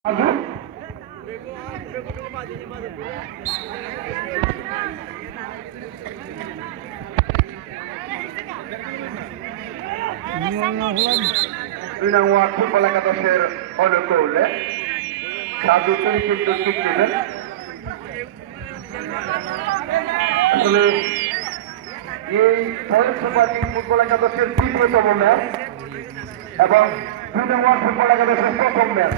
দুই নং word football একাদশের অনুকূলে সাধু তিনি কিন্তু ঠিক নেবেন। আসলে এই পয়েন্ট সুপার লিগ ফুটবল একাদশের তৃতীয়তম ম্যাচ এবং 2 নং ওয়ার্ড ফুটবল একাদশের প্রথম ম্যাচ।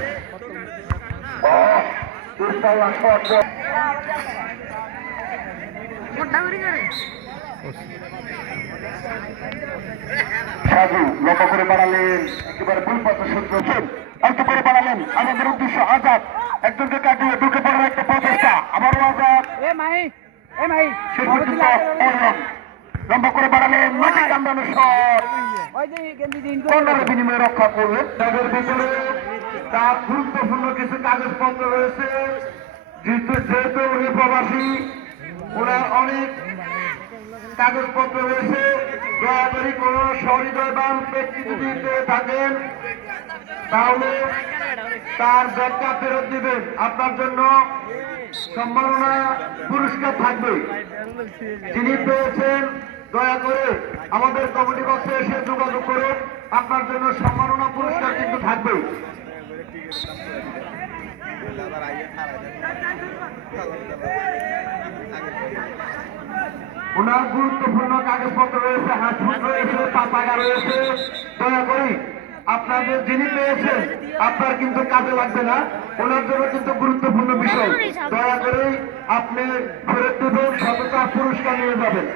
সাধু লক্ষ্য করে বাড়ালেন, একেবারে ভুল পথে শুনছেন, অল্প করে বাড়ালেন। আমাদের উদ্দেশ্য আজাদ একজনকে কাটিয়ে ঢুকে পড়ার একটা প্রচেষ্টা। আবারও আজাদ শেষ পর্যন্ত লম্বা করে বাড়ালেন, মাটি কামড়ানো শট কর্নারের বিনিময়ে রক্ষা করলেন। তাদের ভিতরে তার গুরুত্বপূর্ণ কিছু কাগজপত্র রয়েছে, যেহেতু উনি প্রবাসী, ওনার অনেক কাগজপত্র রয়েছে। দয়া করে কোন সহৃদয়বান ব্যক্তি যদি থাকেন তাহলে তার ব্যাগটা ফেরত দিবেন। আপনার জন্য সম্মাননা পুরস্কার থাকবে। যিনি পেয়েছেন দয়া করে আমাদের কমিটি বক্সে এসে যোগাযোগ করুন, আপনার জন্য সম্মাননা পুরস্কার কিন্তু থাকবে। ওনার গুরুত্বপূর্ণ কাগজপত্র রয়েছে, হাতফুট রয়েছে, পাতাগা রয়েছে। দয়া করে আপনাদের যিনি পেয়েছেন আপনার কিন্তু কাজে লাগবে না, ওনার জন্য কিন্তু গুরুত্বপূর্ণ বিষয়। দয়া করে আপনি ফেরত দেবেন, সততা পুরস্কার নিয়ে যাবেন।